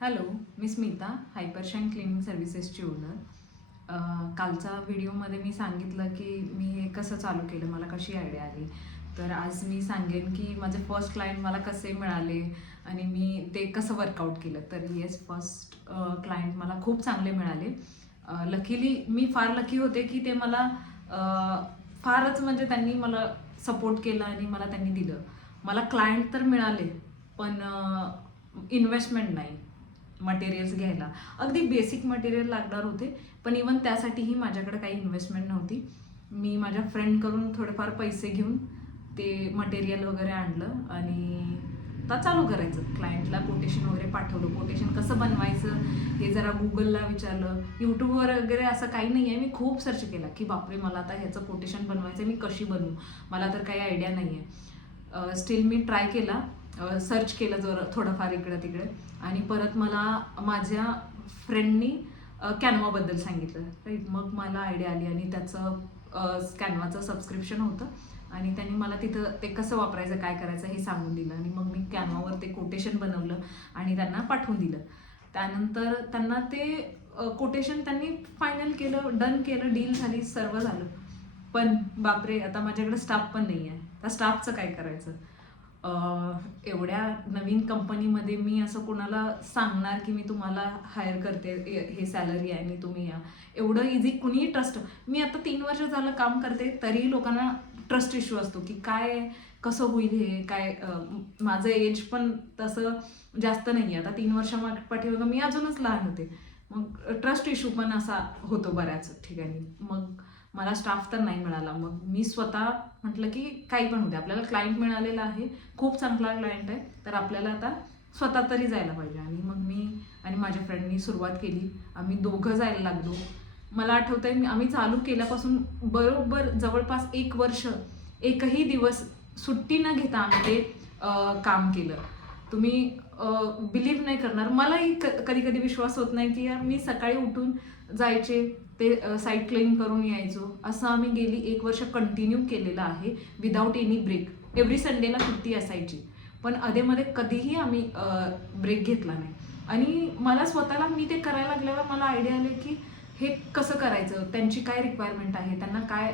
Hello, मी Smita, हायपरशाईन cleaning सर्व्हिसेसची owner. कालच्या व्हिडिओमध्ये मी सांगितलं की मी हे कसं चालू केलं, मला कशी आयडिया आली. तर आज मी सांगेन की माझे फर्स्ट क्लायंट मला कसे मिळाले आणि मी ते कसं वर्कआउट केलं. तर येस, फर्स्ट क्लायंट मला खूप चांगले मिळाले. लकीली मी फार लकी होते की ते मला फारच म्हणजे त्यांनी मला सपोर्ट केला आणि मला त्यांनी दिलं. मला क्लायंट तर मिळाले, पण इन्व्हेस्टमेंट नाही मटेरियल्स घ्यायला. अगदी बेसिक मटेरियल लागणार होते, पण इवन त्यासाठीही माझ्याकडे काही इन्व्हेस्टमेंट नव्हती. मी माझ्या फ्रेंडकडून थोडेफार पैसे घेऊन ते मटेरियल वगैरे आणलं आणि आता चालू करायचं. क्लायंटला कोटेशन वगैरे पाठवलं. कोटेशन कसं बनवायचं हे जरा गुगलला विचारलं. यूट्यूबवर वगैरे असं काही नाही आहे. मी खूप सर्च केला की बापरे, मला आता ह्याचं कोटेशन बनवायचं, मी कशी बनवू, मला तर काही आयडिया नाही आहे. स्टील मी ट्राय केला, सर्च केलं जर थोडंफार इकडं तिकडे, आणि परत मला माझ्या फ्रेंडनी कॅनवाबद्दल सांगितलं. राईट, मग मला आयडिया आली आणि त्याचं कॅनवाचं सबस्क्रिप्शन होतं आणि त्यांनी मला तिथं ते कसं वापरायचं, काय करायचं हे सांगून दिलं आणि मग मी कॅनवावर ते कोटेशन बनवलं आणि त्यांना पाठवून दिलं. त्यानंतर त्यांना ते कोटेशन त्यांनी फायनल केलं, डन केलं, डील झाली, सर्व झालं. पण बापरे, आता माझ्याकडे स्टाफ पण नाही आहे. त्या स्टाफचं काय करायचं? एवढ्या नवीन कंपनीमध्ये मी असं कोणाला सांगणार की मी तुम्हाला हायर करते, हे सॅलरी आहे आणि तुम्ही या, एवढं इझी कुणीही ट्रस्ट. मी आता 3 वर्ष झालं काम करते, तरीही लोकांना ट्रस्ट इश्यू असतो की काय, कसं होईल हे काय. माझं एज पण तसं जास्त नाही आहे, आता 3 वर्ष पाठीमागं मी अजूनच लहान होते. मग ट्रस्ट इश्यू पण असा होतो बऱ्याच ठिकाणी. मग मला स्टाफ तर नाही मिळाला. मग मी स्वतः म्हटलं की काही पण होते, आपल्याला क्लायंट मिळालेला आहे, खूप चांगला क्लायंट आहे, तर आपल्याला आता स्वतः तरी जायला पाहिजे. आणि मग मी आणि माझ्या फ्रेंडनी सुरुवात केली. आम्ही दोघं जायला लागलो. मला आठवतंय, आम्ही चालू केल्यापासून बरोबर जवळपास 1 वर्ष एकही दिवस सुट्टी न घेता आम्ही ते काम केलं. तुम्ही बिलीव्ह नाही करणार, मलाही कधी कधी विश्वास होत नाही की यार मी सकाळी उठून जायचे, ते साईट क्लीन करून यायचो. असं आम्ही गेली 1 वर्ष कंटिन्यू केलेलं आहे, विदाऊट एनी ब्रेक. एव्हरी संडेला सुट्टी असायची, पण अधेमध्ये कधीही आम्ही ब्रेक घेतला नाही. आणि मला स्वतःला, मी ते करायला लागल्यावर मला आयडिया आली की हे कसं करायचं, त्यांची काय रिक्वायरमेंट आहे, त्यांना काय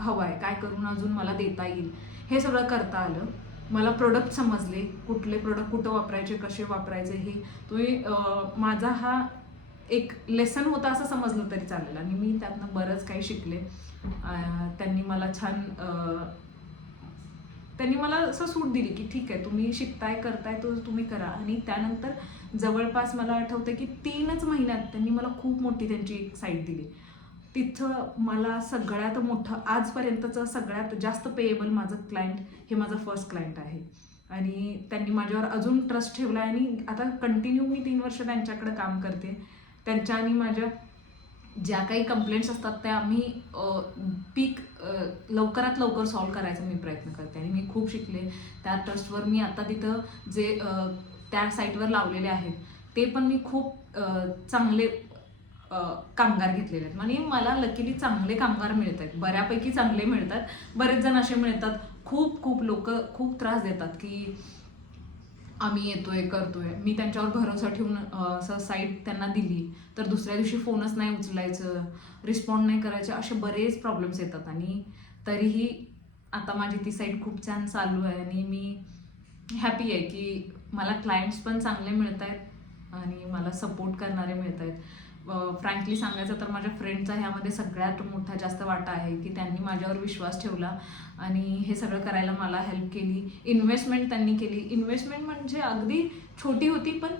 हवं आहे, काय करून अजून मला देता येईल, हे सगळं करता आलं. मला प्रोडक्ट समजले, कुठले प्रोडक्ट कुठं वापरायचे, कसे वापरायचे, हे तुम्ही माझा हा एक लेसन होता असं समजलं तरी चालेल. आणि मी त्यातनं बरंच काही शिकले. त्यांनी मला छान त्यांनी मला असं सूट दिली की ठीक आहे, तुम्ही शिकताय, करताय, तो तुम्ही करा. आणि त्यानंतर जवळपास मला आठवतं की 3च महिन्यात त्यांनी मला खूप मोठी त्यांची एक साईट दिली. तिथं मला सगळ्यात मोठं, आजपर्यंतचं सगळ्यात जास्त पेएबल माझं क्लायंट हे माझं फर्स्ट क्लायंट आहे. आणि त्यांनी माझ्यावर अजून ट्रस्ट ठेवला आहे आणि आता कंटिन्यू मी 3 वर्ष त्यांच्याकडे काम करते. त्यांच्या आणि माझ्या ज्या काही कंप्लेंट्स असतात त्या मी पीक लवकरात लवकर सॉल्व करायचा मी प्रयत्न करते. आणि मी खूप शिकले त्या ट्रस्टवर. मी आता तिथं जे त्या साईटवर लावलेले आहेत ते पण मी खूप चांगले कामगार घेतलेले आहेत. आणि मला लकीली चांगले कामगार मिळत आहेत, बऱ्यापैकी चांगले मिळतात. बरेच जण असे मिळतात, खूप लोक खूप त्रास देतात की आम्ही येतोय, करतोय. मी त्यांच्यावर भरोसा ठेवून असं साईट त्यांना दिली तर दुसऱ्या दिवशी फोनच नाही उचलायचं, रिस्पॉन्ड नाही करायचे, असे बरेच प्रॉब्लेम्स येतात. आणि तरीही आता माझी ती साईट खूप छान चालू आहे आणि मी हॅपी आहे की मला क्लायंट्स पण चांगले मिळत आहेत आणि मला सपोर्ट करणारे मिळत आहेत. फ्रँकली सांगायचं तर माझ्या फ्रेंडचा ह्यामध्ये सगळ्यात मोठा जास्त वाटा आहे की त्यांनी माझ्यावर विश्वास ठेवला आणि हे सगळं करायला मला हेल्प केली. इन्व्हेस्टमेंट त्यांनी केली. इन्व्हेस्टमेंट म्हणजे अगदी छोटी होती, पण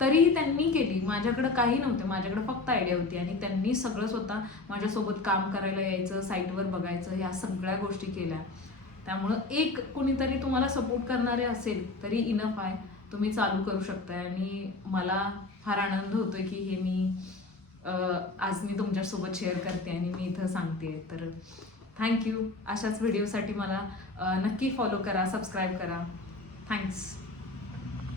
तरीही त्यांनी केली. माझ्याकडं काही नव्हतं, माझ्याकडं फक्त आयडिया होती आणि त्यांनी सगळं स्वतः माझ्यासोबत काम करायला यायचं, साईटवर बघायचं, ह्या सगळ्या गोष्टी केल्या. त्यामुळं एक कोणीतरी तुम्हाला सपोर्ट करणारे असेल तरी इनफ आहे, तुम्ही चालू करू शकताय. आणि मला फार आनंद होतोय की हे मी आज मी तुमच्यासोबत शेअर करते आणि मी इथं सांगते. तर थँक्यू. अशाच व्हिडिओसाठी मला नक्की फॉलो करा, सबस्क्राईब करा. थँक्स.